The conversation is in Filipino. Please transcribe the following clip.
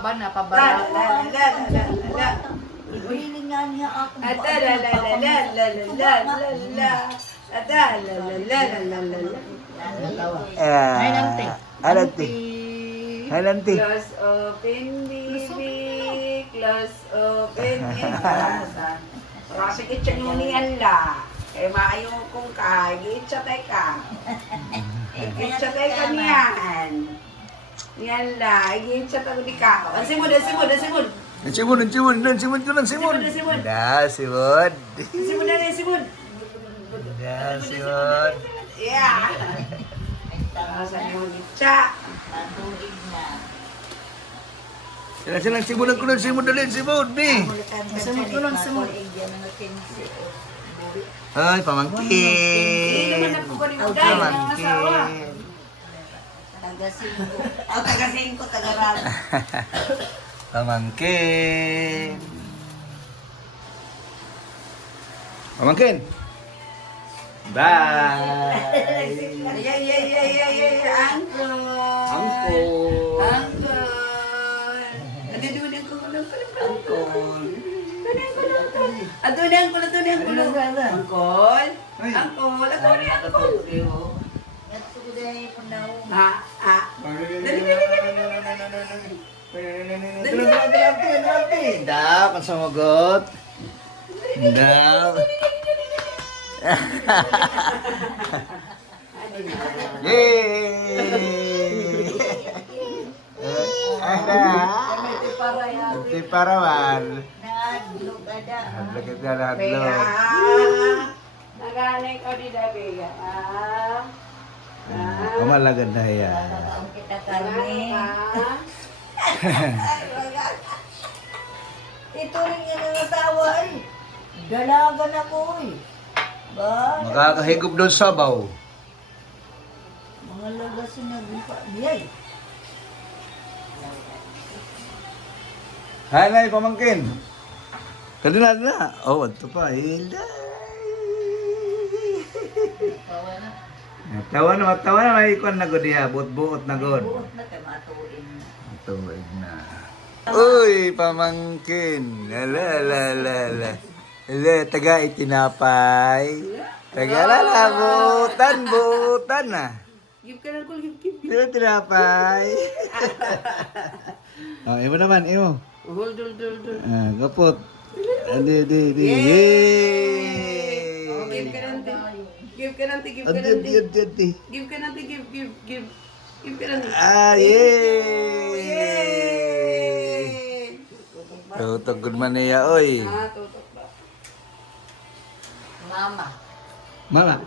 ba na pabara? Ibilin nga niya ako. Alanti. Alanti. Close open, baby. Close open, baby. Kasi kitsa nyo niyan la. Kaya maayo kong ka. Giitsatay ka. Giitsatay ka niyan. Niyan la. Giitsatay ko di ka. Ansimod, ansimod, ansimod. Simon ko lang, Simon. Simon. Da, Simon. Ansimod na rin, Simon. Da, Simon. Yeah. Saan mo gitsa? Matuig na. Silang Simon ko lang, Simon dali, Simon, ni. Masunod ko lang sa mga. Ay, pamangkin. Hindi naman ako ba ni Magay ng asawa? Taga-singko. Taga-5, taga-rap. Pamangkin. Pamangkin. Bye. Uncle. Adunan ko lang pala. Adunan ko lang. Uncle. Ito ko dahil po na ako. Da, pansumagot. Da. Yay! Iti parawan. Nahadlog ada. Hadlok ka na hadlok. Naganay ko di dabi. Kamalagad na yan. Ang kita kami. Ito rin yan ang asawa eh. Dalaga na ko eh. Ba? Makakahigop doon sa sabaw. Mga lagas na pa. Biyay. Hanay, pamangkin. Kaduna na. Oh, ito pa. Hilay. Tawa na. May ikon na god diha. Buot-buot na god. Buot na kay matuin na. Tuwid na. Uy, pamangkin. La. Taga itinapay. Taga butan na. Give ka lang ko, give. Taga tinapay. Oh, imo naman, imo. Hold. Gapot. Di. Yay! Give ka lang, give ka lang. Adi. Give ka lang, give. Give ka lang. Yay! Tutog good man niya, oy. Tutok ba? Mama. Mama.